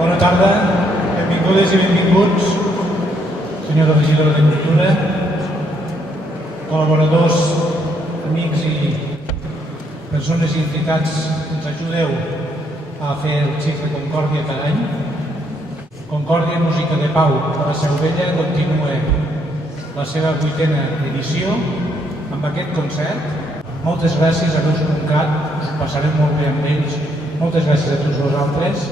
Bona tarda, benvingudes i benvinguts, senyora regidora de Cultura, col·laboradors, amics i persones i entitats que ens ajudeu a fer el xifre Concòrdia cada any. Concòrdia Música de Pau de la Seu Vella continua la seva 8a edició amb aquest concert. Moltes gràcies a Veus Montcat, us ho passarem molt bé amb ells. Moltes gràcies a tots vosaltres.